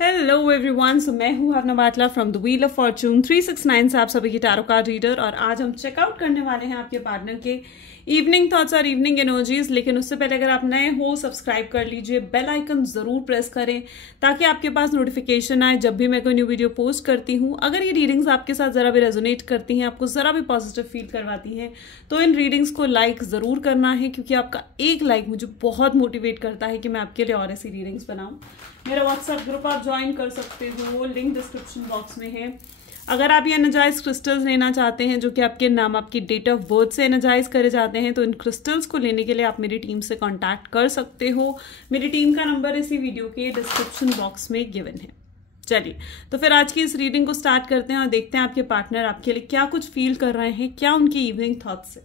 Hello everyone, सो मैं हूँ Harna Batla from the wheel of fortune 369 से आप सभी की टैरो कार्ड रीडर। और आज हम चेकआउट करने वाले हैं आपके पार्टनर के इवनिंग थॉट्स और इवनिंग एनर्जीज। लेकिन उससे पहले अगर आप नए हो, सब्सक्राइब कर लीजिए, बेल आइकन जरूर प्रेस करें ताकि आपके पास नोटिफिकेशन आए जब भी मैं कोई न्यू वीडियो पोस्ट करती हूँ। अगर ये रीडिंग्स आपके साथ जरा भी रेजोनेट करती हैं, आपको जरा भी पॉजिटिव फील करवाती हैं, तो इन रीडिंग्स को लाइक जरूर करना है, क्योंकि आपका एक लाइक मुझे बहुत मोटिवेट करता है कि मैं आपके लिए और ऐसी रीडिंग्स बनाऊं। मेरा व्हाट्सएप ग्रुप आप ज्वाइन कर सकते हो, लिंक डिस्क्रिप्शन बॉक्स में है। अगर आप ये एनर्जाइज क्रिस्टल्स लेना चाहते हैं जो कि आपके नाम, आपकी डेट ऑफ बर्थ से एनर्जाइज करे जाते हैं, तो इन क्रिस्टल्स को लेने के लिए आप मेरी टीम से कांटेक्ट कर सकते हो। मेरी टीम का नंबर इसी वीडियो के डिस्क्रिप्शन बॉक्स में गिवन है। चलिए, तो फिर आज की इस रीडिंग को स्टार्ट करते हैं और देखते हैं आपके पार्टनर आपके लिए क्या कुछ फील कर रहे हैं, क्या उनकी इवनिंग थॉट्स है।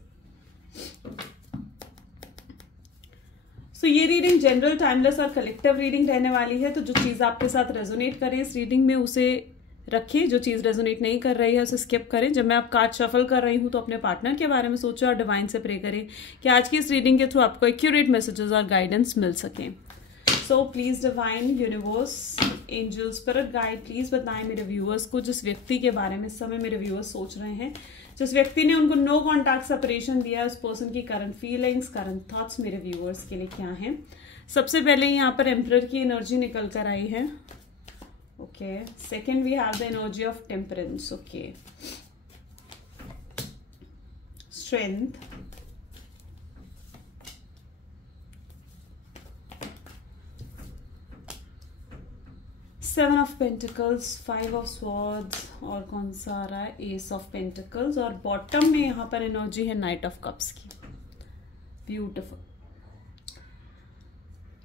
तो ये रीडिंग जनरल, टाइमलेस और कलेक्टिव रीडिंग रहने वाली है। तो जो चीज़ आपके साथ रेजोनेट करे इस रीडिंग में उसे रखिए, जो चीज़ रेजोनेट नहीं कर रही है उसे स्किप करें। जब मैं आप कार्ड शफल कर रही हूँ तो अपने पार्टनर के बारे में सोचें और डिवाइन से प्रे करें कि आज की इस रीडिंग के थ्रू आपको एक्यूरेट मैसेजेस और गाइडेंस मिल सकें। So please divine, universe, angel, spirit guide, please बताएं मेरे व्यूअर्स को जिस व्यक्ति के बारे में इस समय मेरे व्यूअर्स सोच रहे हैं, जिस व्यक्ति ने उनको नो कॉन्टैक्ट सेपरेशन दिया, उस पर्सन की करंट फीलिंग्स, करंट थॉट्स मेरे व्यूअर्स के लिए क्या हैं। सबसे पहले यहाँ पर एम्परर की एनर्जी निकल कर आई है। Okay, second we have the energy of temperance. Okay, strength, seven of pentacles, five of swords, और कौन सा आ रहा है, एस ऑफ पेंटिकल्स, और बॉटम में यहाँ पर एनर्जी है नाइट ऑफ कप्स की। ब्यूटिफुल।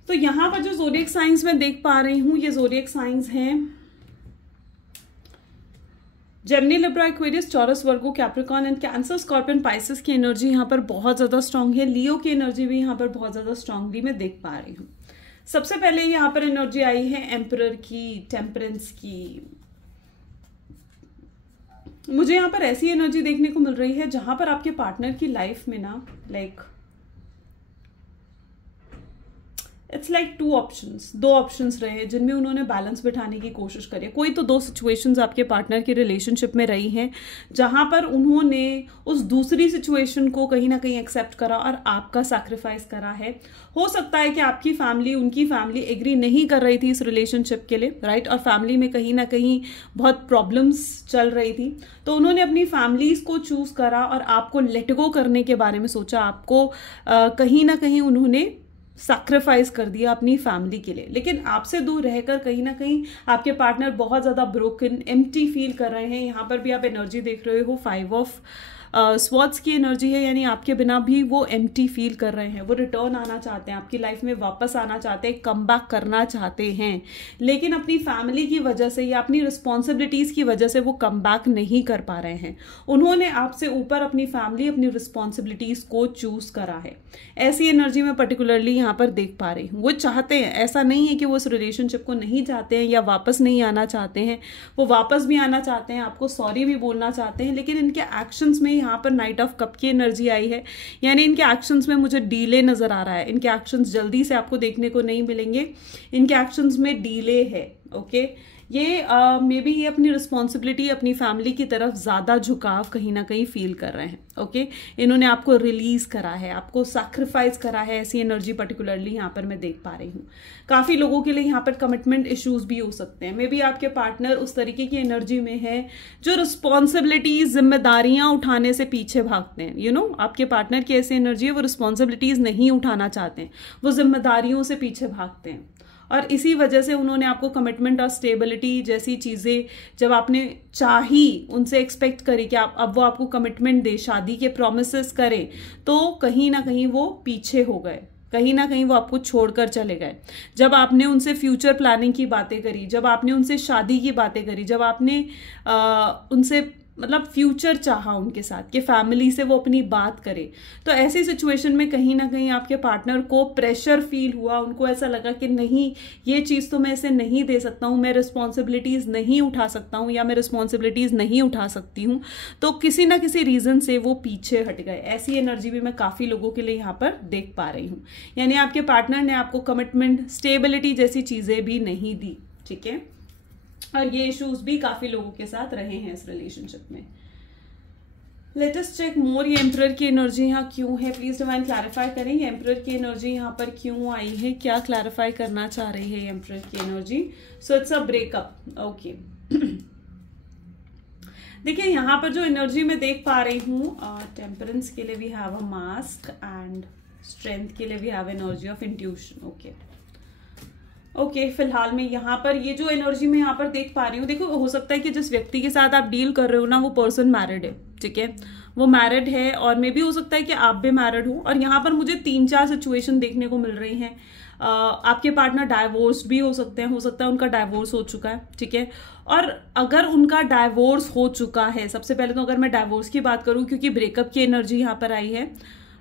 तो यहाँ पर जो ज़ोडिएक साइंस मैं देख पा रही हूँ, ये ज़ोडिएक साइंस हैं Gemini, Libra, Aquarius, taurus, Virgo, Capricorn and cancer, scorpion, Pisces की एनर्जी यहाँ पर बहुत ज्यादा स्ट्रांग है। लियो की एनर्जी भी यहाँ पर बहुत ज्यादा स्ट्रांगली मैं देख पा रही हूँ। सबसे पहले यहाँ पर एनर्जी आई है एम्परर की, टेम्परेंस की। मुझे यहाँ पर ऐसी एनर्जी देखने को मिल रही है जहां पर आपके पार्टनर की लाइफ में ना इट्स लाइक दो ऑप्शंस रहे जिनमें उन्होंने बैलेंस बिठाने की कोशिश करी। कोई तो दो सिचुएशंस आपके पार्टनर की रिलेशनशिप में रही हैं जहां पर उन्होंने उस दूसरी सिचुएशन को कहीं ना कहीं एक्सेप्ट करा और आपका सैक्रिफाइस करा है। हो सकता है कि आपकी फैमिली, उनकी फैमिली एग्री नहीं कर रही थी इस रिलेशनशिप के लिए, राइट, और फैमिली में कहीं ना कहीं बहुत प्रॉब्लम्स चल रही थी, तो उन्होंने अपनी फैमिलीज को चूज करा और आपको लेट गो करने के बारे में सोचा। आपको कहीं ना कहीं उन्होंने सैक्रिफाइस कर दिया अपनी फैमिली के लिए। लेकिन आपसे दूर रहकर कहीं ना कहीं आपके पार्टनर बहुत ज्यादा ब्रोकन, एम्प्टी फील कर रहे हैं। यहाँ पर भी आप एनर्जी देख रहे हो, फाइव ऑफ स्वॉर्ड्स की एनर्जी है, यानी आपके बिना भी वो एम्प्टी फील कर रहे हैं। वो रिटर्न आना चाहते हैं, आपकी लाइफ में वापस आना चाहते हैं, कम बैक करना चाहते हैं, लेकिन अपनी फैमिली की वजह से या अपनी रिस्पॉन्सिबिलिटीज की वजह से वो कम बैक नहीं कर पा रहे हैं। उन्होंने आपसे ऊपर अपनी फैमिली, अपनी रिस्पॉन्सिबिलिटीज को चूज करा है। ऐसी एनर्जी मैं पर्टिकुलरली यहाँ पर देख पा रही हूँ। वो चाहते हैं, ऐसा नहीं है कि वो उस रिलेशनशिप को नहीं चाहते हैं या वापस नहीं आना चाहते हैं, वो वापस भी आना चाहते हैं, आपको सॉरी भी बोलना चाहते हैं, लेकिन इनके एक्शंस में यहाँ पर नाइट ऑफ कप की एनर्जी आई है, यानी इनके एक्शंस में मुझे डीले नजर आ रहा है। इनके एक्शंस जल्दी से आपको देखने को नहीं मिलेंगे, इनके एक्शंस में डीले है। ओके, ये मे बी ये अपनी रिस्पॉन्सिबिलिटी, अपनी फैमिली की तरफ ज्यादा झुकाव कहीं ना कहीं फील कर रहे हैं। ओके, इन्होंने आपको रिलीज करा है, आपको सैक्रिफाइस करा है, ऐसी एनर्जी पर्टिकुलरली यहाँ पर मैं देख पा रही हूँ। काफी लोगों के लिए यहाँ पर कमिटमेंट इश्यूज भी हो सकते हैं। मे बी आपके पार्टनर उस तरीके की एनर्जी में है जो रिस्पॉन्सिबिलिटीज, जिम्मेदारियां उठाने से पीछे भागते हैं। यू नो, आपके पार्टनर की ऐसी एनर्जी है, वो रिस्पॉन्सिबिलिटीज नहीं उठाना चाहते हैं, वो जिम्मेदारियों से पीछे भागते हैं, और इसी वजह से उन्होंने आपको कमिटमेंट और स्टेबिलिटी जैसी चीजें जब आपने चाही, उनसे एक्सपेक्ट करी कि आप अब वो आपको कमिटमेंट दे, शादी के प्रॉमिसेस करें, तो कहीं ना कहीं वो पीछे हो गए, कहीं ना कहीं वो आपको छोड़कर चले गए। जब आपने उनसे फ्यूचर प्लानिंग की बातें करी, जब आपने उनसे शादी की बातें करी, जब आपने उनसे मतलब फ्यूचर चाहा उनके साथ कि फैमिली से वो अपनी बात करे, तो ऐसी सिचुएशन में कहीं ना कहीं आपके पार्टनर को प्रेशर फील हुआ। उनको ऐसा लगा कि नहीं, ये चीज तो मैं इसे नहीं दे सकता हूँ, मैं रिस्पॉन्सिबिलिटीज नहीं उठा सकता हूँ, या मैं रिस्पॉन्सिबिलिटीज नहीं उठा सकती हूँ, तो किसी ना किसी रीजन से वो पीछे हट गए। ऐसी एनर्जी भी मैं काफी लोगों के लिए यहाँ पर देख पा रही हूँ, यानी आपके पार्टनर ने आपको कमिटमेंट, स्टेबिलिटी जैसी चीजें भी नहीं दी। ठीक है, और ये इश्यूज भी काफी लोगों के साथ रहे हैं इस रिलेशनशिप में। लेट अस चेक मोर, ये एम्परर की एनर्जी यहाँ क्यों है, प्लीज डिवाइन क्लैरिफाई करें ये एम्परर की एनर्जी यहाँ पर क्यों आई है, क्या क्लैरिफाई करना चाह रही है एम्परर की energy. So it's a breakup, okay. देखिए यहाँ पर जो एनर्जी मैं देख पा रही हूँ, टेम्परेंस के लिए we have a mask and strength के लिए we have energy of intuition, okay okay. फिलहाल में यहाँ पर ये जो एनर्जी मैं यहाँ पर देख पा रही हूँ, देखो हो सकता है कि जिस व्यक्ति के साथ आप डील कर रहे हो ना, वो पर्सन मैरिड है, ठीक है, वो मैरिड है, और मे भी हो सकता है कि आप भी मैरिड हो। और यहाँ पर मुझे 3-4 सिचुएशन देखने को मिल रही हैं। आपके पार्टनर डाइवोर्स भी हो सकते हैं, हो सकता है उनका डाइवोर्स हो चुका है, ठीक है। और अगर उनका डाइवोर्स हो चुका है, सबसे पहले तो अगर मैं डाइवोर्स की बात करूं, क्योंकि ब्रेकअप की एनर्जी यहाँ पर आई है,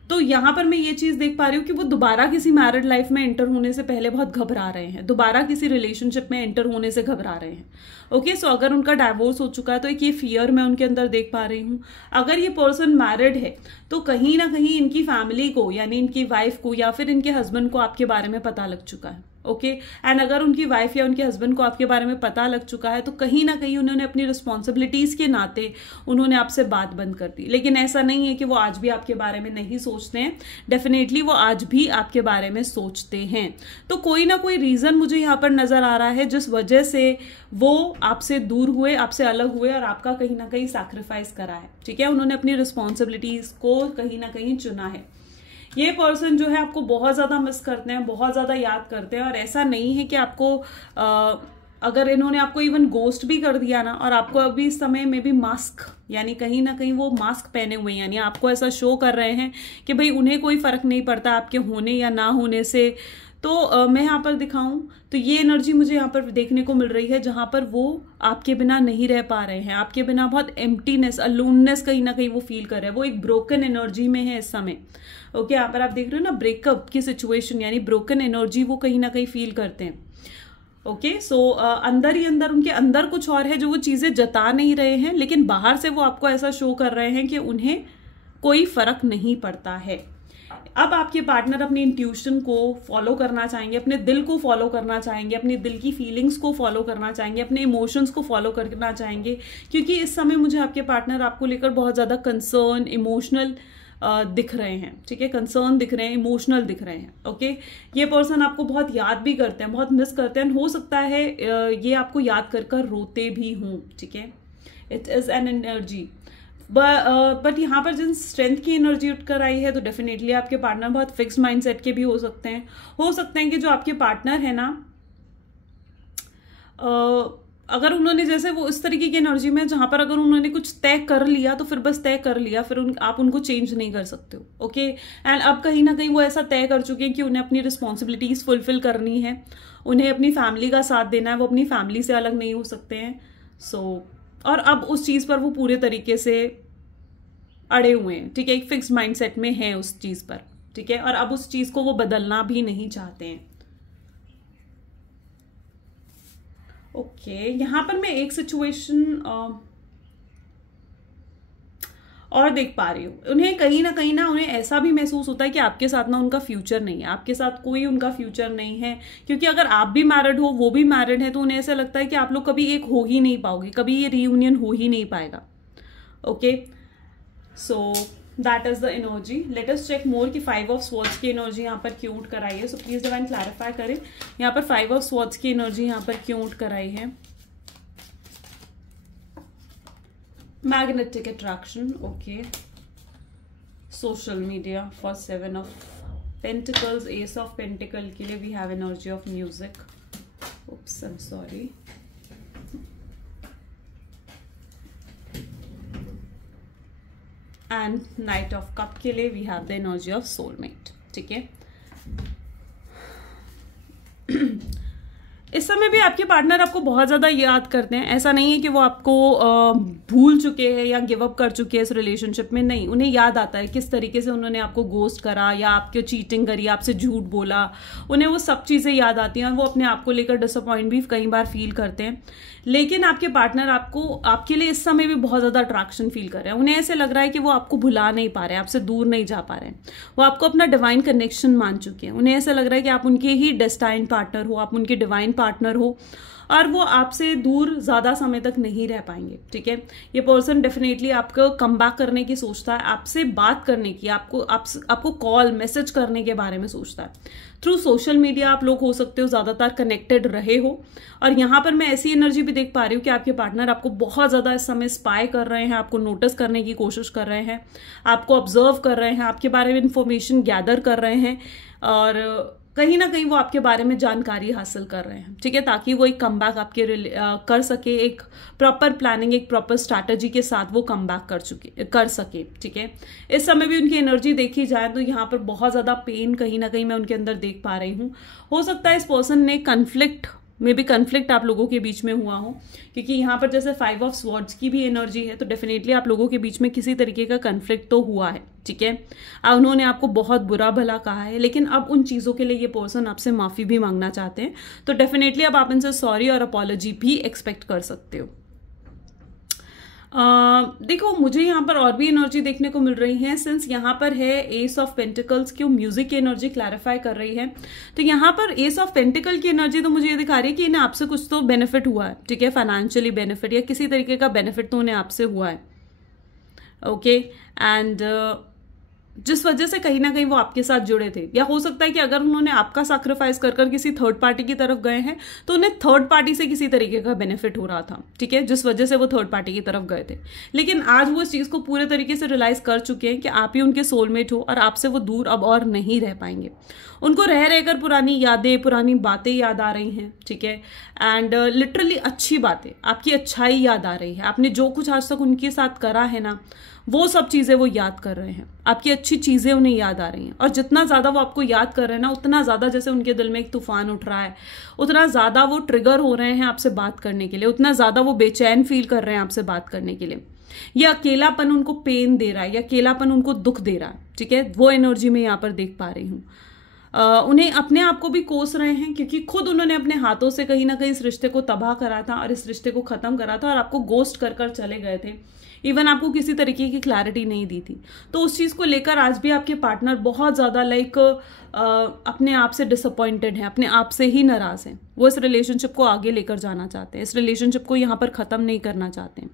तो यहाँ पर मैं ये चीज देख पा रही हूँ कि वो दोबारा किसी मैरिड लाइफ में एंटर होने से पहले बहुत घबरा रहे हैं, दोबारा किसी रिलेशनशिप में एंटर होने से घबरा रहे हैं, ओके। सो अगर उनका डाइवोर्स हो चुका है तो एक ये फियर मैं उनके अंदर देख पा रही हूँ। अगर ये पर्सन मैरिड है तो कहीं ना कहीं इनकी फैमिली को, यानी इनकी वाइफ को या फिर इनके हस्बैंड को आपके बारे में पता लग चुका है, ओके। एंड अगर उनकी वाइफ या उनके हस्बैंड को आपके बारे में पता लग चुका है तो कहीं ना कहीं उन्होंने अपनी रिस्पॉन्सिबिलिटीज के नाते उन्होंने आपसे बात बंद कर दी। लेकिन ऐसा नहीं है कि वो आज भी आपके बारे में नहीं सोचते हैं, डेफिनेटली वो आज भी आपके बारे में सोचते हैं। तो कोई ना कोई रीजन मुझे यहाँ पर नजर आ रहा है जिस वजह से वो आपसे दूर हुए, आपसे अलग हुए और आपका कहीं ना कहीं सैक्रिफाइस करा है, ठीक है। उन्होंने अपनी रिस्पॉन्सिबिलिटीज को कहीं ना कहीं चुना है। ये पर्सन जो है आपको बहुत ज्यादा मिस करते हैं, बहुत ज्यादा याद करते हैं, और ऐसा नहीं है कि आपको अगर इन्होंने आपको इवन गोस्ट भी कर दिया ना, और आपको अभी इस समय में भी मास्क, यानी कहीं ना कहीं वो मास्क पहने हुए हैं, यानी आपको ऐसा शो कर रहे हैं कि भाई उन्हें कोई फर्क नहीं पड़ता आपके होने या ना होने से। तो मैं यहाँ पर दिखाऊं तो ये एनर्जी मुझे यहाँ पर देखने को मिल रही है जहां पर वो आपके बिना नहीं रह पा रहे हैं, आपके बिना बहुत एम्प्टीनेस, अलोननेस कहीं ना कहीं वो फील कर रहे हैं, वो एक ब्रोकन एनर्जी में है इस समय, ओके। यहाँ पर आप देख रहे हो ना ब्रेकअप की सिचुएशन, यानी ब्रोकन एनर्जी वो कहीं ना कहीं फील करते हैं, ओके। सो अंदर ही अंदर उनके अंदर कुछ और है जो वो चीजें जता नहीं रहे हैं, लेकिन बाहर से वो आपको ऐसा शो कर रहे हैं कि उन्हें कोई फर्क नहीं पड़ता है। अब आपके पार्टनर अपनी इंट्यूशन को फॉलो करना चाहेंगे, अपने दिल को फॉलो करना चाहेंगे, अपने दिल की फीलिंग्स को फॉलो करना चाहेंगे, अपने इमोशंस को फॉलो करना चाहेंगे, क्योंकि इस समय मुझे आपके पार्टनर आपको लेकर बहुत ज्यादा कंसर्न, इमोशनल दिख रहे हैं, ठीक है, कंसर्न दिख रहे हैं, इमोशनल दिख रहे हैं, ओके। ये पर्सन आपको बहुत याद भी करते हैं, बहुत मिस करते हैं, हो सकता है ये आपको याद कर कर रोते भी हों, ठीक है। It is an energy, but यहाँ पर जिन स्ट्रेंथ की एनर्जी उठकर आई है तो डेफिनेटली आपके पार्टनर बहुत फिक्स्ड माइंडसेट के भी हो सकते हैं। हो सकते हैं कि जो आपके पार्टनर है ना, अगर उन्होंने जैसे वो इस तरीके की एनर्जी में जहां पर अगर उन्होंने कुछ तय कर लिया तो फिर बस तय कर लिया, फिर आप उनको चेंज नहीं कर सकते हो, ओके। एंड अब कहीं ना कहीं वो ऐसा तय कर चुके हैं कि उन्हें अपनी रिस्पॉन्सिबिलिटीज फुलफिल करनी है, उन्हें अपनी फैमिली का साथ देना है, वो अपनी फैमिली से अलग नहीं हो सकते हैं। और अब उस चीज पर वो पूरे तरीके से अड़े हुए हैं, ठीक है, एक फिक्स्ड माइंडसेट में है उस चीज पर, ठीक है, और अब उस चीज को वो बदलना भी नहीं चाहते हैं, ओके। यहां पर मैं एक सिचुएशन और देख पा रही हूँ, उन्हें कहीं ना उन्हें ऐसा भी महसूस होता है कि आपके साथ ना उनका फ्यूचर नहीं है, आपके साथ कोई उनका फ्यूचर नहीं है, क्योंकि अगर आप भी मैरिड हो, वो भी मैरिड है, तो उन्हें ऐसा लगता है कि आप लोग कभी एक हो ही नहीं पाओगे, कभी ये रीयूनियन हो ही नहीं पाएगा, okay. So that is the energy. Let us check more कि 5 ऑफ स्वॉर्ड्स की एनर्जी यहाँ पर क्यों उठ कर आई है। सो प्लीज डिवाइन क्लैरिफाई करें यहाँ पर 5 ऑफ स्वॉर्ड्स की एनर्जी यहाँ पर क्यों उठ कर आई है। Magnetic attraction, okay. Social media for 7 of pentacles, ace of pentacle के लिए we have energy of music, oops I'm sorry, and knight of cup के लिए we have the energy of soulmate, ठीक है। इस समय भी आपके पार्टनर आपको बहुत ज्यादा याद करते हैं, ऐसा नहीं है कि वो आपको भूल चुके हैं या गिव अप कर चुके हैं इस रिलेशनशिप में, नहीं, उन्हें याद आता है किस तरीके से उन्होंने आपको गोस्ट करा या आपके चीटिंग करी, आपसे झूठ बोला, उन्हें वो सब चीजें याद आती हैं और वो अपने आप को लेकर डिसअपॉइंट भी कई बार फील करते हैं। लेकिन आपके पार्टनर आपके लिए इस समय भी बहुत ज्यादा अट्रैक्शन फील कर रहे हैं, उन्हें ऐसे लग रहा है कि वो आपको भुला नहीं पा रहे हैं, आपसे दूर नहीं जा पा रहे हैं, वो आपको अपना डिवाइन कनेक्शन मान चुके हैं, उन्हें ऐसा लग रहा है कि आप उनके ही डेस्टाइन पार्टनर हो, आप उनके डिवाइन पार्टनर हो। और वो आपसे दूर ज्यादा समय तक नहीं रह पाएंगे, ठीक है। ये पर्सन डेफिनेटली आपको कम बैक करने की सोचता है, आपसे बात करने की, आपको कॉल मैसेज करने के बारे में सोचता है। थ्रू सोशल मीडिया आप लोग हो सकते हो ज्यादातर कनेक्टेड रहे हो, और यहाँ पर मैं ऐसी एनर्जी भी देख पा रही हूँ कि आपके पार्टनर आपको बहुत ज्यादा इस समय स्पाई कर रहे हैं, आपको नोटिस करने की कोशिश कर रहे हैं, आपको ऑब्जर्व कर रहे हैं, आपके बारे में इंफॉर्मेशन गैदर कर रहे हैं, और कहीं ना कहीं वो आपके बारे में जानकारी हासिल कर रहे हैं, ठीक है, ताकि वो एक कमबैक आपके कर सके, एक प्रॉपर प्लानिंग, एक प्रॉपर स्ट्रैटेजी के साथ वो कमबैक कर सके, ठीक है। इस समय भी उनकी एनर्जी देखी जाए तो यहाँ पर बहुत ज्यादा पेन कहीं ना कहीं मैं उनके अंदर देख पा रही हूँ। हो सकता है इस पर्सन ने कन्फ्लिक्ट आप लोगों के बीच में हुआ हो, क्योंकि यहाँ पर जैसे 5 ऑफ स्वॉर्ड्स की भी एनर्जी है, तो डेफिनेटली आप लोगों के बीच में किसी तरीके का कन्फ्लिक्ट तो हुआ है, ठीक है। उन्होंने आपको बहुत बुरा भला कहा है, लेकिन अब उन चीजों के लिए ये पर्सन आपसे माफी भी मांगना चाहते हैं, तो डेफिनेटली अब आप इनसे सॉरी और अपॉलॉजी भी एक्सपेक्ट कर सकते हो। देखो, मुझे यहाँ पर और भी एनर्जी देखने को मिल रही है, सिंस यहाँ पर है एस ऑफ पेंटिकल्स की म्यूजिक की एनर्जी क्लैरिफाई कर रही है, तो यहाँ पर एस ऑफ पेंटिकल की एनर्जी तो मुझे ये दिखा रही है कि इन्हें आपसे कुछ तो बेनिफिट हुआ है, ठीक है, फाइनेंशियली बेनिफिट या किसी तरीके का बेनिफिट तो उन्हें आपसे हुआ है, ओके। एंड जिस वजह से कहीं ना कहीं वो आपके साथ जुड़े थे, या हो सकता है कि अगर उन्होंने आपका सैक्रिफाइस कर किसी थर्ड पार्टी की तरफ गए हैं तो उन्हें थर्ड पार्टी से किसी तरीके का बेनिफिट हो रहा था, ठीक है, जिस वजह से वो थर्ड पार्टी की तरफ गए थे। लेकिन आज वो इस चीज को पूरे तरीके से रियलाइज कर चुके हैं कि आप ही उनके सोलमेट हो, और आपसे वो दूर अब और नहीं रह पाएंगे। उनको रह रहकर पुरानी यादें, पुरानी बातें याद आ रही हैं, ठीक है, एंड लिटरली अच्छी बातें, आपकी अच्छाई याद आ रही है, आपने जो कुछ आज तक उनके साथ करा है ना, वो सब चीजें वो याद कर रहे हैं, आपकी अच्छी चीजें उन्हें याद आ रही हैं। और जितना ज्यादा वो आपको याद कर रहे हैं ना, उतना ज्यादा जैसे उनके दिल में एक तूफान उठ रहा है, उतना ज्यादा वो ट्रिगर हो रहे हैं आपसे बात करने के लिए, उतना ज्यादा वो बेचैन फील कर रहे हैं आपसे बात करने के लिए। ये अकेलापन उनको पेन दे रहा है, या अकेलापन उनको दुख दे रहा है, ठीक है, वो एनर्जी में यहाँ पर देख पा रही हूँ। उन्हें अपने आप को भी कोस रहे हैं, क्योंकि खुद उन्होंने अपने हाथों से कहीं ना कहीं इस रिश्ते को तबाह करा था और इस रिश्ते को खत्म करा था, और आपको गोस्ट कर चले गए थे, इवन आपको किसी तरीके की क्लैरिटी नहीं दी थी। तो उस चीज को लेकर आज भी आपके पार्टनर बहुत ज्यादा अपने आप से डिसअपॉइंटेड है, अपने आप से ही नाराज हैं। वो इस रिलेशनशिप को आगे लेकर जाना चाहते हैं, इस रिलेशनशिप को यहाँ पर खत्म नहीं करना चाहते हैं।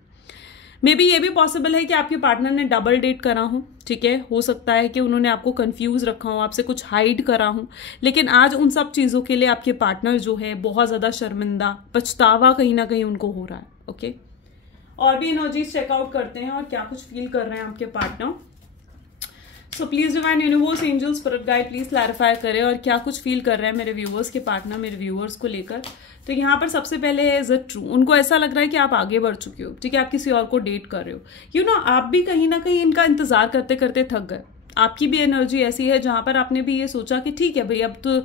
मे बी ये भी पॉसिबल है कि आपके पार्टनर ने डबल डेट करा हो, ठीक है, हो सकता है कि उन्होंने आपको कंफ्यूज रखा हो, आपसे कुछ हाइड करा हो, लेकिन आज उन सब चीजों के लिए आपके पार्टनर जो है बहुत ज्यादा शर्मिंदा, पछतावा कहीं ना कहीं उनको हो रहा है, ओके। और भी एनर्जीज चेकआउट करते हैं और क्या कुछ फील कर रहे हैं आपके partner. So please divine universe, angel, spirit guide, please clarify करें और क्या कुछ फील कर रहे हैं मेरे व्यूअर्स के पार्टनर, मेरे व्यूअर्स को लेकर। तो यहाँ पर सबसे पहले है, इज इट ट्रू? उनको ऐसा लग रहा है कि आप आगे बढ़ चुके हो, ठीक है, आप किसी और को डेट कर रहे हो, यू नो, आप भी कहीं ना कहीं इनका इंतजार करते करते थक गए। आपकी भी एनर्जी ऐसी है जहां पर आपने भी ये सोचा कि ठीक है भाई, अब तो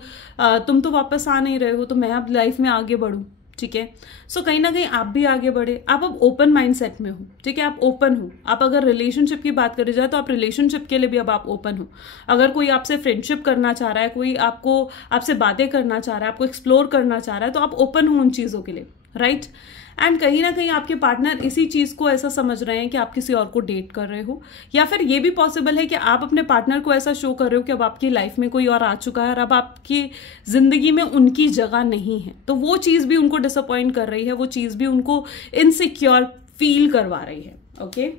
तुम तो वापस आ नहीं रहे हो, तो मैं अब लाइफ में आगे बढ़ूं, ठीक है। सो कहीं ना कहीं आप भी आगे बढ़े, आप अब ओपन माइंडसेट में हो, ठीक है, आप ओपन हो। आप अगर रिलेशनशिप की बात करी जाए तो आप रिलेशनशिप के लिए भी अब आप ओपन हो। अगर कोई आपसे फ्रेंडशिप करना चाह रहा है, कोई आपसे बातें करना चाह रहा है, आपको एक्सप्लोर करना चाह रहा है, तो आप ओपन हो उन चीजों के लिए, राइट। एंड कहीं ना कहीं आपके पार्टनर इसी चीज को ऐसा समझ रहे हैं कि आप किसी और को डेट कर रहे हो, या फिर ये भी पॉसिबल है कि आप अपने पार्टनर को ऐसा शो कर रहे हो कि अब आपकी लाइफ में कोई और आ चुका है और अब आपकी जिंदगी में उनकी जगह नहीं है। तो वो चीज भी उनको डिसअपॉइंट कर रही है, वो चीज भी उनको इनसिक्योर फील करवा रही है, ओके।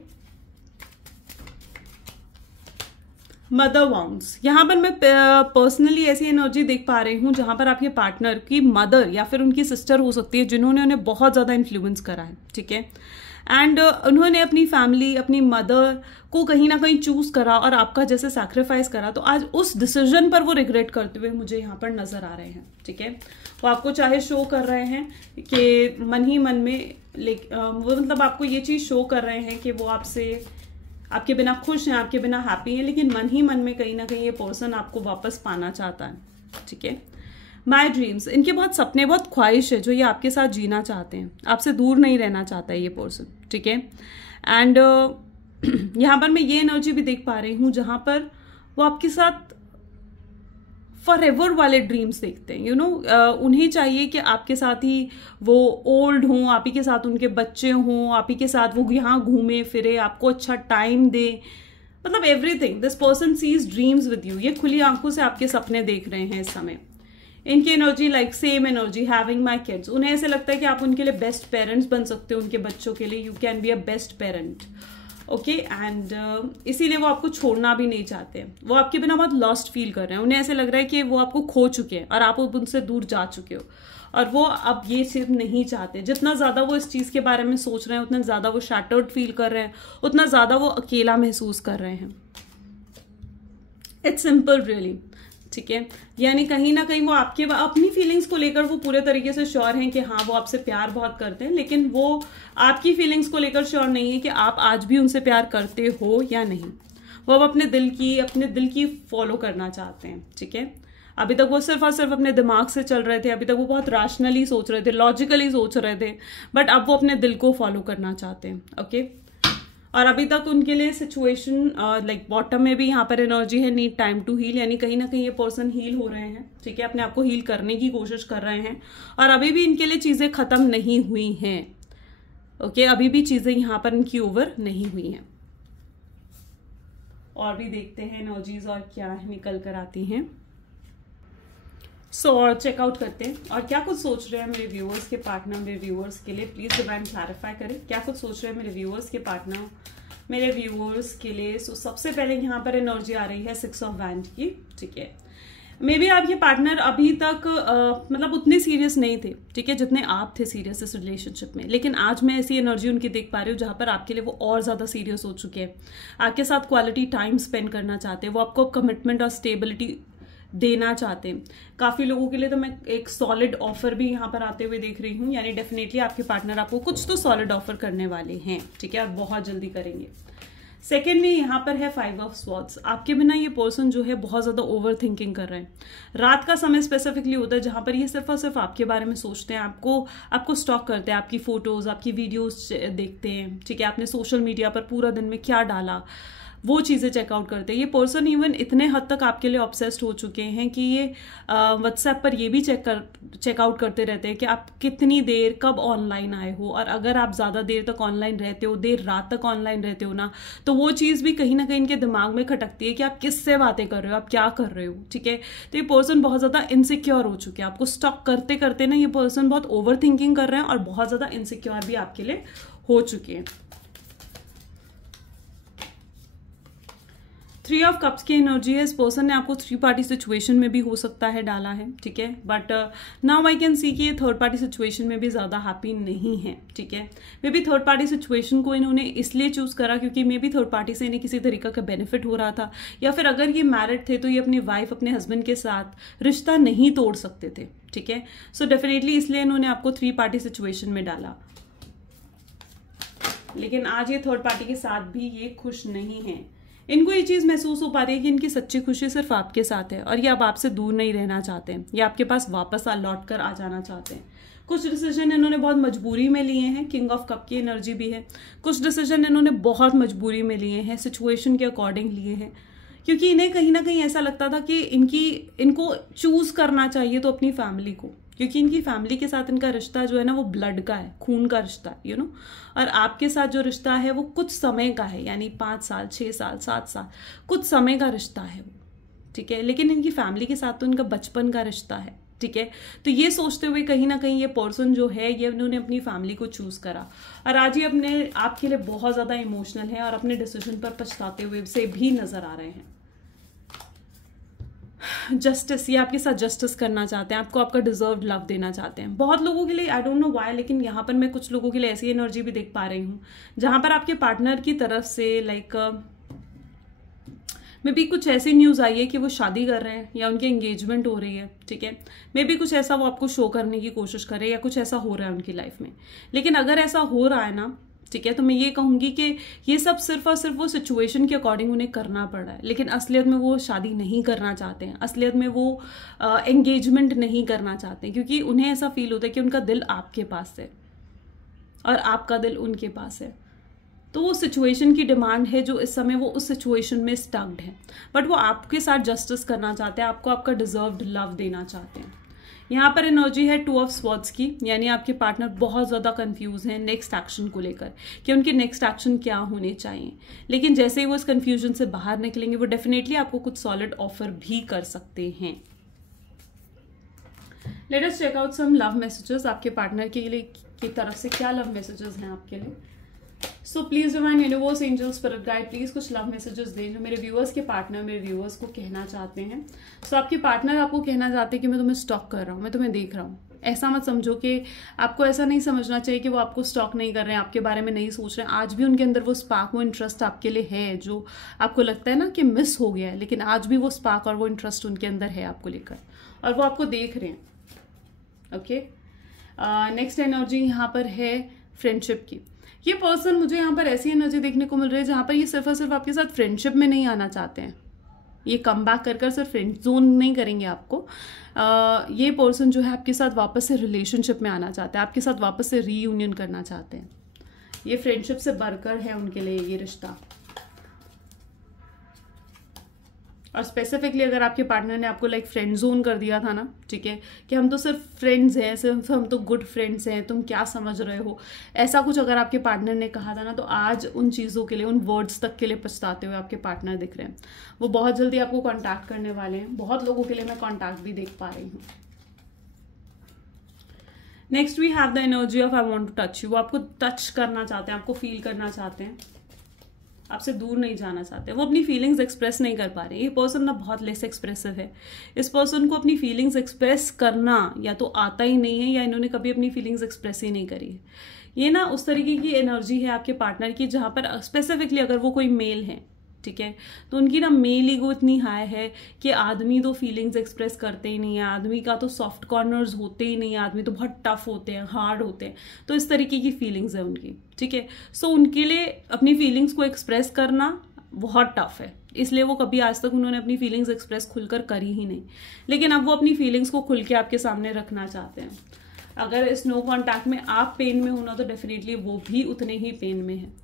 मदर वाउंड्स, यहां पर मैं पर्सनली ऐसी एनर्जी देख पा रही हूं जहां पर आपके पार्टनर की मदर या फिर उनकी सिस्टर हो सकती है जिन्होंने उन्हें बहुत ज्यादा इन्फ्लुएंस करा है, ठीक है, एंड उन्होंने अपनी फैमिली, अपनी मदर को कहीं ना कहीं चूज करा और आपका जैसे सैक्रिफाइस करा, तो आज उस डिसीजन पर वो रिग्रेट करते हुए मुझे यहाँ पर नजर आ रहे हैं, ठीक है। वो आपको चाहे शो कर रहे हैं कि मन ही मन में, वो मतलब आपको ये चीज शो कर रहे हैं कि वो आपके बिना खुश हैं, आपके बिना हैप्पी हैं, लेकिन मन ही मन में कहीं ना कहीं ये पर्सन आपको वापस पाना चाहता है, ठीक है। माई ड्रीम्स, इनके बहुत सपने, बहुत ख्वाहिश है जो ये आपके साथ जीना चाहते हैं, आपसे दूर नहीं रहना चाहता है ये पर्सन, ठीक है। एंड यहाँ पर मैं ये एनर्जी भी देख पा रही हूँ जहां पर वो आपके साथ फॉर एवर वाले ड्रीम्स देखते हैं, यू नो, उन्हें चाहिए कि आपके साथ ही वो ओल्ड हों, आप ही के साथ उनके बच्चे हों, आप ही के साथ वो यहाँ घूमे फिरे, आपको अच्छा टाइम दे, मतलब everything. This person sees dreams with you, ये खुली आंखों से आपके सपने देख रहे हैं इस समय। इनकी energy like same energy, having my kids. उन्हें ऐसे लगता है कि आप उनके लिए बेस्ट पेरेंट्स बन सकते हो, उनके बच्चों के लिए you can be a best parent, okay. And इसीलिए वो आपको छोड़ना भी नहीं चाहते, वो आपके बिना बहुत लॉस्ट फील कर रहे हैं। उन्हें ऐसे लग रहा है कि वो आपको खो चुके हैं और आप उनसे दूर जा चुके हो, और वो अब ये चीज नहीं चाहते। जितना ज्यादा वो इस चीज के बारे में सोच रहे हैं, उतना ज्यादा वो शैटर्ड फील कर रहे हैं, उतना ज्यादा वो अकेला महसूस कर रहे हैं। इट्स सिंपल रियली, ठीक है। यानी कहीं ना कहीं वो आपके अपनी फीलिंग्स को लेकर वो पूरे तरीके से श्योर हैं कि हाँ वो आपसे प्यार बहुत करते हैं, लेकिन वो आपकी फीलिंग्स को लेकर श्योर नहीं है कि आप आज भी उनसे प्यार करते हो या नहीं। वो अब अपने दिल की फॉलो करना चाहते हैं, ठीक है। अभी तक वो सिर्फ और सिर्फ अपने दिमाग से चल रहे थे, अभी तक वो बहुत रैशनली सोच रहे थे, लॉजिकली सोच रहे थे, बट अब वो अपने दिल को फॉलो करना चाहते हैं, ओके। और अभी तक उनके लिए सिचुएशन लाइक बॉटम में भी यहाँ पर एनर्जी है नीड टाइम टू हील, यानी कहीं ना कहीं ये पर्सन हील हो रहे हैं, ठीक है, अपने आप को हील करने की कोशिश कर रहे हैं, और अभी भी इनके लिए चीजें खत्म नहीं हुई हैं, ओके। अभी भी चीजें यहाँ पर इनकी ओवर नहीं हुई हैं। और भी देखते हैं एनर्जीज और क्या निकल कर आती हैं। और चेकआउट करते हैं और क्या कुछ सोच रहे हैं मेरे व्यूअर्स के पार्टनर मेरे व्यूअर्स के लिए। प्लीज डिवाइन क्लैरिफाई करें क्या कुछ सोच रहे हैं मेरे व्यूअर्स के पार्टनर मेरे व्यूअर्स के लिए। सो सबसे पहले यहाँ पर एनर्जी आ रही है 6 ऑफ वैंड की, ठीक है। मे बी आपके पार्टनर अभी तक मतलब उतने सीरियस नहीं थे, ठीक है, जितने आप थे सीरियस इस रिलेशनशिप में, लेकिन आज मैं ऐसी एनर्जी उनकी देख पा रही हूँ जहां पर आपके लिए वो और ज्यादा सीरियस हो चुके हैं, आपके साथ क्वालिटी टाइम स्पेंड करना चाहते हैं, वो आपको कमिटमेंट और स्टेबिलिटी देना चाहते हैं। काफी लोगों के लिए तो मैं एक सॉलिड ऑफर भी यहाँ पर आते हुए देख रही हूँ, यानी डेफिनेटली आपके पार्टनर आपको कुछ तो सॉलिड ऑफर करने वाले हैं, ठीक है, और बहुत जल्दी करेंगे। सेकेंड में यहाँ पर है 5 ऑफ स्वॉर्ड्स। आपके बिना ये पर्सन जो है बहुत ज्यादा ओवर थिंकिंग कर रहे हैं। रात का समय स्पेसिफिकली होता है जहां पर ये सिर्फ और सिर्फ आपके बारे में सोचते हैं, आपको स्टॉक करते हैं, आपकी फोटोज आपकी वीडियोज देखते हैं, ठीक है, आपने सोशल मीडिया पर पूरा दिन में क्या डाला वो चीज़ें चेकआउट करते हैं। ये पर्सन इवन इतने हद तक आपके लिए ऑब्सेस्ड हो चुके हैं कि ये व्हाट्सएप पर ये भी चेकआउट करते रहते हैं कि आप कितनी देर कब ऑनलाइन आए हो, और अगर आप ज़्यादा देर तक ऑनलाइन रहते हो, देर रात तक ऑनलाइन रहते हो ना, तो वो चीज़ भी कहीं ना कहीं इनके दिमाग में खटकती है कि आप किससे बातें कर रहे हो, आप क्या कर रहे हो, ठीक है। तो ये पर्सन बहुत ज़्यादा इनसिक्योर हो चुके हैं। आपको स्टॉक करते करते ना ये पर्सन बहुत ओवर थिंकिंग कर रहे हैं और बहुत ज़्यादा इनसिक्योर भी आपके लिए हो चुके हैं। 3 ऑफ कप्स की एनर्जी है। इस पर्सन ने आपको 3 पार्टी सिचुएशन में भी हो सकता है डाला है, ठीक है, but now I can see कि ये 3rd पार्टी सिचुएशन में भी ज्यादा हैप्पी नहीं है, ठीक है। May be 3rd party situation को इन्होंने इसलिए चूज करा क्योंकि मे बी 3rd पार्टी से इन्हें किसी तरीका का बेनिफिट हो रहा था, या फिर अगर ये मैरिड थे तो ये अपनी वाइफ अपने हस्बैंड के साथ रिश्ता नहीं तोड़ सकते थे, ठीक है। सो डेफिनेटली इसलिए इन्होंने आपको 3 पार्टी सिचुएशन में डाला, लेकिन आज ये 3rd पार्टी के साथ भी ये खुश नहीं है। इनको ये चीज महसूस हो पा रही है कि इनकी सच्ची खुशी सिर्फ आपके साथ है और ये अब आपसे दूर नहीं रहना चाहते हैं, ये आपके पास वापस लौट कर आ जाना चाहते हैं। कुछ डिसीजन इन्होंने बहुत मजबूरी में लिए हैं, किंग ऑफ कप की एनर्जी भी है। कुछ डिसीजन इन्होंने बहुत मजबूरी में लिए हैं, सिचुएशन के अकॉर्डिंग लिए हैं, क्योंकि इन्हें कहीं ना कहीं ऐसा लगता था कि इनको चूज करना चाहिए तो अपनी फैमिली को, क्योंकि इनकी फैमिली के साथ इनका रिश्ता जो है ना वो ब्लड का है, खून का रिश्ता है, यू नो। और आपके साथ जो रिश्ता है वो कुछ समय का है, यानी 5 साल 6 साल 7 साल कुछ समय का रिश्ता है वो, ठीक है। लेकिन इनकी फैमिली के साथ तो इनका बचपन का रिश्ता है, ठीक है। तो ये सोचते हुए कहीं ना कहीं ये पर्सन जो है ये उन्होंने अपनी फैमिली को चूज करा, और आज ये अपने आपके लिए बहुत ज्यादा इमोशनल है और अपने डिसीजन पर पछताते हुए से भी नजर आ रहे हैं। जस्टिस, ये आपके साथ जस्टिस करना चाहते हैं, आपको आपका डिजर्व्ड लव देना चाहते हैं। बहुत लोगों के लिए आई डोंट नो व्हाई, लेकिन यहाँ पर मैं कुछ लोगों के लिए ऐसी एनर्जी भी देख पा रही हूँ जहां पर आपके पार्टनर की तरफ से लाइक मे बी कुछ ऐसी न्यूज आई है कि वो शादी कर रहे हैं या उनकी एंगेजमेंट हो रही है, ठीक है। मे बी कुछ ऐसा वो आपको शो करने की कोशिश कर रहे हैं या कुछ ऐसा हो रहा है उनकी लाइफ में। लेकिन अगर ऐसा हो रहा है ना, ठीक है, तो मैं ये कहूंगी कि ये सब सिर्फ और सिर्फ वो सिचुएशन के अकॉर्डिंग उन्हें करना पड़ रहा है, लेकिन असलियत में वो शादी नहीं करना चाहते हैं, असलियत में वो एंगेजमेंट नहीं करना चाहते हैं, क्योंकि उन्हें ऐसा फील होता है कि उनका दिल आपके पास है और आपका दिल उनके पास है। तो वो सिचुएशन की डिमांड है जो इस समय वो उस सिचुएशन में स्टक्ड है, बट वो आपके साथ जस्टिस करना चाहते हैं, आपको आपका डिजर्व्ड लव देना चाहते हैं। यहाँ पर एनर्जी है 2 ऑफ स्वॉर्ड्स की, यानी आपके पार्टनर बहुत ज्यादा कंफ्यूज हैं नेक्स्ट एक्शन को लेकर कि उनके नेक्स्ट एक्शन क्या होने चाहिए। लेकिन जैसे ही वो इस कंफ्यूजन से बाहर निकलेंगे वो डेफिनेटली आपको कुछ सॉलिड ऑफर भी कर सकते हैं। Let us check out some love messages. आपके पार्टनर के लिए की तरफ से क्या लव मैसेजेस हैं आपके लिए। So please divine universe, angel, spirit guide, please कुछ लव मैसेजेस दें जो मेरे व्यूअर्स के पार्टनर मेरे व्यूअर्स को कहना चाहते हैं। सो आपके पार्टनर आपको कहना चाहते हैं कि मैं तुम्हें स्टॉक कर रहा हूँ, मैं तुम्हें देख रहा हूँ। ऐसा मत समझो कि आपको ऐसा नहीं समझना चाहिए कि वो आपको स्टॉक नहीं कर रहे हैं, आपके बारे में नहीं सोच रहे हैं। आज भी उनके अंदर वो स्पार्क, वो इंटरेस्ट आपके लिए है जो आपको लगता है ना कि मिस हो गया है, लेकिन आज भी वो स्पार्क और वो इंटरेस्ट उनके अंदर है आपको लेकर, और वो आपको देख रहे हैं। ओके, नेक्स्ट एनर्जी यहाँ पर है फ्रेंडशिप की। ये पर्सन, मुझे यहाँ पर ऐसी एनर्जी देखने को मिल रही है जहाँ पर ये सिर्फ और सिर्फ आपके साथ फ्रेंडशिप में नहीं आना चाहते हैं। ये कम बैक कर सिर्फ फ्रेंड जोन नहीं करेंगे आपको। ये पर्सन जो है आपके साथ वापस से रिलेशनशिप में आना चाहते हैं, आपके साथ वापस से रीयूनियन करना चाहते हैं। ये फ्रेंडशिप से बढ़कर है उनके लिए ये रिश्ता। और स्पेसिफिकली अगर आपके पार्टनर ने आपको लाइक फ्रेंड जोन कर दिया था ना, ठीक है, कि हम तो सिर्फ फ्रेंड्स हैं, सिर्फ हम तो गुड फ्रेंड्स हैं, तुम क्या समझ रहे हो, ऐसा कुछ अगर आपके पार्टनर ने कहा था ना, तो आज उन चीज़ों के लिए, उन वर्ड्स तक के लिए पछताते हुए आपके पार्टनर दिख रहे हैं। वो बहुत जल्दी आपको कॉन्टैक्ट करने वाले हैं। बहुत लोगों के लिए मैं कॉन्टैक्ट भी देख पा रही हूँ। Next we have the energy of I want to touch you. वो आपको टच करना चाहते हैं, आपको फील करना चाहते हैं, आपसे दूर नहीं जाना चाहते। वो अपनी फीलिंग्स एक्सप्रेस नहीं कर पा रहे। ये पर्सन ना बहुत लेस एक्सप्रेसिव है। इस पर्सन को अपनी फीलिंग्स एक्सप्रेस करना या तो आता ही नहीं है, या इन्होंने कभी अपनी फीलिंग्स एक्सप्रेस ही नहीं करी है। ये ना उस तरीके की एनर्जी है आपके पार्टनर की जहाँ पर स्पेसिफिकली अगर वो कोई मेल है, ठीक है, तो उनकी ना मेल ईगो इतनी हाई है कि आदमी तो फीलिंग्स एक्सप्रेस करते ही नहीं है, आदमी का तो सॉफ्ट कॉर्नर्स होते ही नहीं है, आदमी तो बहुत टफ होते हैं, हार्ड होते हैं। तो इस तरीके की फीलिंग्स है उनकी, ठीक है। सो उनके लिए अपनी फीलिंग्स को एक्सप्रेस करना बहुत टफ है, इसलिए वो कभी आज तक उन्होंने अपनी फीलिंग्स एक्सप्रेस खुलकर करी ही नहीं। लेकिन अब वो अपनी फीलिंग्स को खुल के आपके सामने रखना चाहते हैं। अगर इस नो कॉन्टैक्ट में आप पेन में हो ना, तो डेफिनेटली वो भी उतने ही पेन में है।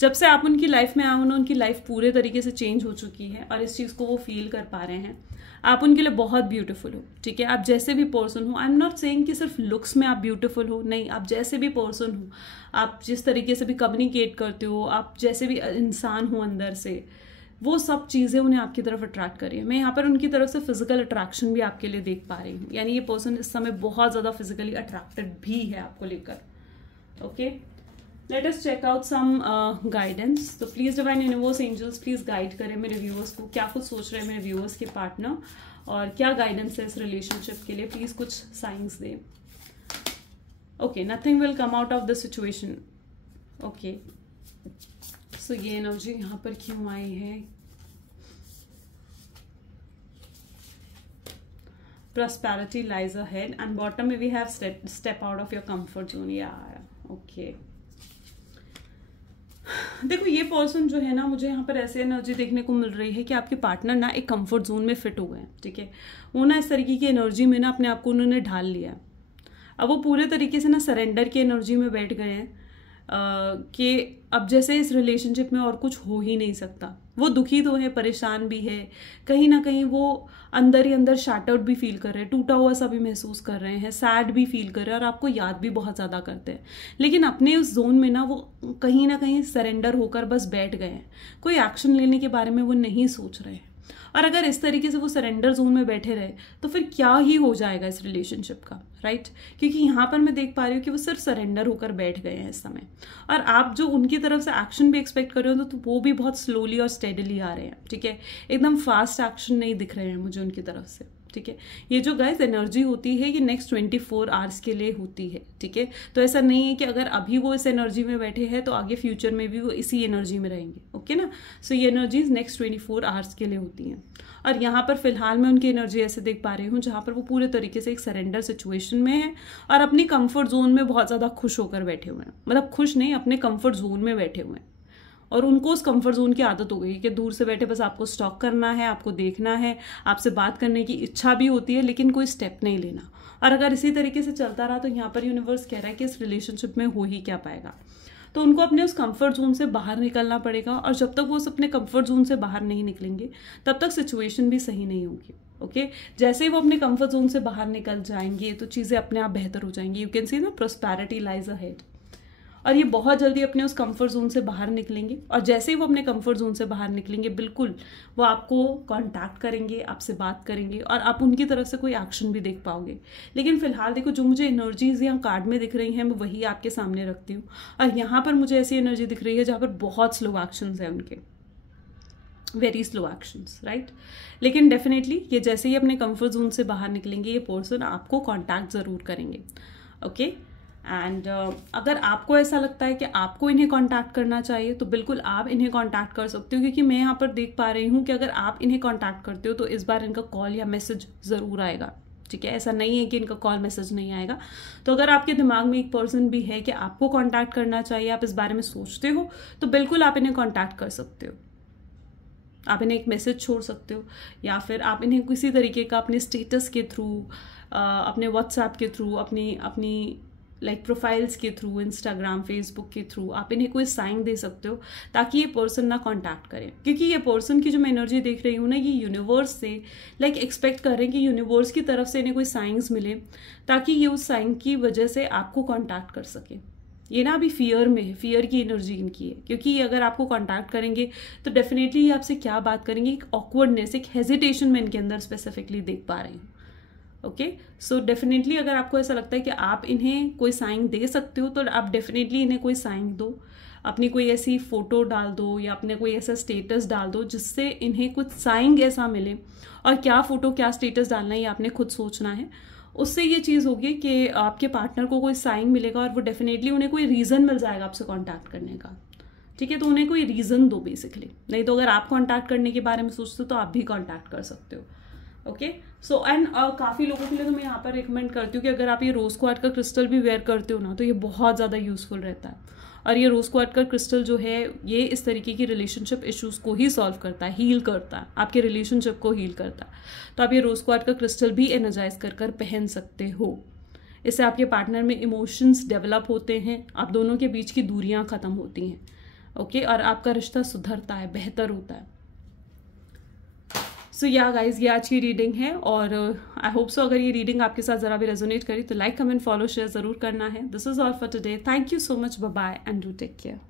जब से आप उनकी लाइफ में आए हो ना, उनकी लाइफ पूरे तरीके से चेंज हो चुकी है, और इस चीज़ को वो फील कर पा रहे हैं। आप उनके लिए बहुत ब्यूटीफुल हो, ठीक है। आप जैसे भी पर्सन हो, आई एम नॉट सेइंग कि सिर्फ लुक्स में आप ब्यूटीफुल हो, नहीं, आप जैसे भी पर्सन हो, आप जिस तरीके से भी कम्युनिकेट करते हो, आप जैसे भी इंसान हो अंदर से, वो सब चीज़ें उन्हें आपकी तरफ अट्रैक्ट कर रही है। मैं यहाँ पर उनकी तरफ से फिजिकल अट्रैक्शन भी आपके लिए देख पा रही हूँ, यानी ये पर्सन इस समय बहुत ज़्यादा फिजिकली अट्रैक्टेड भी है आपको लेकर। Okay, let us check out some guidance. तो please divine universe, angels, please guide करें मेरे व्यूअर्स को, क्या कुछ सोच रहे हैं मेरे व्यूअर्स के पार्टनर, और क्या गाइडेंस है इस रिलेशनशिप के लिए। प्लीज कुछ साइंस दें। Okay, nothing will come out of the situation. Okay, so ये एनर्जी यहाँ पर क्यों आई है। Prosperity lies ahead, and bottom में we have step out of your comfort zone। yeah, okay। देखो, ये पर्सन जो है ना, मुझे यहाँ पर ऐसे एनर्जी देखने को मिल रही है कि आपके पार्टनर ना एक कंफर्ट जोन में फिट हुए हैं, ठीक है। वो ना इस तरीके की एनर्जी में ना अपने आप को उन्होंने ढाल लिया। अब वो पूरे तरीके से ना सरेंडर की एनर्जी में बैठ गए हैं कि अब जैसे इस रिलेशनशिप में और कुछ हो ही नहीं सकता। वो दुखी तो है, परेशान भी है, कहीं ना कहीं वो अंदर ही अंदर शैटर्ड भी फील कर रहे हैं, टूटा हुआ सा भी महसूस कर रहे हैं, सैड भी फील कर रहे हैं, और आपको याद भी बहुत ज़्यादा करते हैं। लेकिन अपने उस जोन में ना वो कहीं ना कहीं सरेंडर होकर बस बैठ गए हैं। कोई एक्शन लेने के बारे में वो नहीं सोच रहे हैं। और अगर इस तरीके से वो सरेंडर जोन में बैठे रहे तो फिर क्या ही हो जाएगा इस रिलेशनशिप का, राइट। क्योंकि यहाँ पर मैं देख पा रही हूँ कि वो सिर्फ सरेंडर होकर बैठ गए हैं इस समय, और आप जो उनकी तरफ से एक्शन भी एक्सपेक्ट कर रहे हो तो वो भी बहुत स्लोली और स्टेडली आ रहे हैं, ठीक है। एकदम फास्ट एक्शन नहीं दिख रहे हैं मुझे उनकी तरफ से, ठीक है। ये जो गाइस एनर्जी होती है ये नेक्स्ट 24 आवर्स के लिए होती है, ठीक है। तो ऐसा नहीं है कि अगर अभी वो इस एनर्जी में बैठे हैं तो आगे फ्यूचर में भी वो इसी एनर्जी में रहेंगे, ओके ना। सो ये एनर्जीज नेक्स्ट 24 आवर्स के लिए होती हैं। और यहाँ पर फिलहाल मैं उनकी एनर्जी ऐसे देख पा रही हूँ जहाँ पर वो पूरे तरीके से एक सरेंडर सिचुएशन में है और अपनी कंफर्ट जोन में बहुत ज़्यादा खुश होकर बैठे हुए हैं। मतलब खुश नहीं, अपने कंफर्ट जोन में बैठे हुए हैं। और उनको उस कंफर्ट जोन की आदत हो गई कि दूर से बैठे बस आपको स्टॉक करना है, आपको देखना है, आपसे बात करने की इच्छा भी होती है लेकिन कोई स्टेप नहीं लेना। और अगर इसी तरीके से चलता रहा तो यहाँ पर यूनिवर्स कह रहा है कि इस रिलेशनशिप में हो ही क्या पाएगा। तो उनको अपने उस कंफर्ट जोन से बाहर निकलना पड़ेगा, और जब तक वो उस अपने कंफर्ट जोन से बाहर नहीं निकलेंगे तब तक सिचुएशन भी सही नहीं होगी, ओके। जैसे ही वो अपने कंफर्ट जोन से बाहर निकल जाएंगे तो चीज़ें अपने आप बेहतर हो जाएंगी। यू कैन सी ना, प्रॉस्पेरिटी लाइज अहेड। और ये बहुत जल्दी अपने उस कंफर्ट जोन से बाहर निकलेंगे, और जैसे ही वो अपने कंफर्ट जोन से बाहर निकलेंगे बिल्कुल वो आपको कांटेक्ट करेंगे, आपसे बात करेंगे, और आप उनकी तरफ से कोई एक्शन भी देख पाओगे। लेकिन फिलहाल देखो, जो मुझे एनर्जीज यहाँ कार्ड में दिख रही हैं मैं वही आपके सामने रखती हूँ, और यहाँ पर मुझे ऐसी एनर्जी दिख रही है जहाँ पर बहुत स्लो एक्शंस हैं उनके, वेरी स्लो एक्शंस, राइट। लेकिन डेफिनेटली ये जैसे ही अपने कंफर्ट जोन से बाहर निकलेंगे ये पर्सन आपको कांटेक्ट ज़रूर करेंगे, ओके। एंड अगर आपको ऐसा लगता है कि आपको इन्हें कांटेक्ट करना चाहिए तो बिल्कुल आप इन्हें कांटेक्ट कर सकते हो, क्योंकि मैं यहाँ पर देख पा रही हूँ कि अगर आप इन्हें कांटेक्ट करते हो तो इस बार इनका कॉल या मैसेज ज़रूर आएगा, ठीक है। ऐसा नहीं है कि इनका कॉल मैसेज नहीं आएगा। तो अगर आपके दिमाग में एक पर्सन भी है कि आपको कांटेक्ट करना चाहिए, आप इस बारे में सोचते हो, तो बिल्कुल आप इन्हें कांटेक्ट कर सकते हो। आप इन्हें एक मैसेज छोड़ सकते हो, या फिर आप इन्हें किसी तरीके का अपने स्टेटस के थ्रू, अपने व्हाट्सएप के थ्रू, अपनी लाइक प्रोफाइल्स के थ्रू, इंस्टाग्राम, फेसबुक के थ्रू आप इन्हें कोई साइन दे सकते हो ताकि ये पर्सन ना कांटेक्ट करे। क्योंकि ये पर्सन की जो मैं एनर्जी देख रही हूँ ना, ये यूनिवर्स से लाइक एक्सपेक्ट कर रहे हैं कि यूनिवर्स की तरफ से इन्हें कोई साइंस मिले ताकि ये उस साइन की वजह से आपको कांटेक्ट कर सके। ये ना अभी फियर में है, फियर की एनर्जी इनकी है, क्योंकि ये अगर आपको कांटेक्ट करेंगे तो डेफिनेटली ये आपसे क्या बात करेंगे, एक ऑकवर्डनेस, एक हेजिटेशन में इनके अंदर स्पेसिफिकली देख पा रही हूँ, ओके। सो डेफिनेटली अगर आपको ऐसा लगता है कि आप इन्हें कोई साइन दे सकते हो तो आप डेफिनेटली इन्हें कोई साइन दो, अपनी कोई ऐसी फोटो डाल दो या अपने कोई ऐसा स्टेटस डाल दो जिससे इन्हें कुछ साइन ऐसा मिले। और क्या फोटो क्या स्टेटस डालना है ये आपने खुद सोचना है। उससे ये चीज़ होगी कि आपके पार्टनर को कोई साइन मिलेगा और वो डेफिनेटली उन्हें कोई रीज़न मिल जाएगा आपसे कांटेक्ट करने का, ठीक है। तो उन्हें कोई रीज़न दो बेसिकली, नहीं तो अगर आप कांटेक्ट करने के बारे में सोचते हो तो आप भी कांटेक्ट कर सकते हो, ओके। सो एंड काफ़ी लोगों के लिए तो मैं यहाँ पर रिकमेंड करती हूँ कि अगर आप ये रोज़ क्वार्ट्ज का क्रिस्टल भी वेयर करते हो ना तो ये बहुत ज़्यादा यूज़फुल रहता है। और ये रोज़ क्वार्ट्ज का क्रिस्टल जो है ये इस तरीके की रिलेशनशिप इश्यूज़ को ही सॉल्व करता है, हील करता है, आपके रिलेशनशिप को हील करता है। तो आप ये रोज़ क्वार्ट्ज का क्रिस्टल भी एनर्जाइज कर पहन सकते हो। इससे आपके पार्टनर में इमोशंस डेवलप होते हैं, आप दोनों के बीच की दूरियां ख़त्म होती हैं, ओके। और आपका रिश्ता सुधरता है, बेहतर होता है। सो या गाइज, ये आज की रीडिंग है और आई होप सो अगर ये रीडिंग आपके साथ ज़रा भी रेजोनेट करी तो लाइक, कमेंट, फॉलो, शेयर ज़रूर करना है। This is all for today. Thank you so much, bye bye and do take care.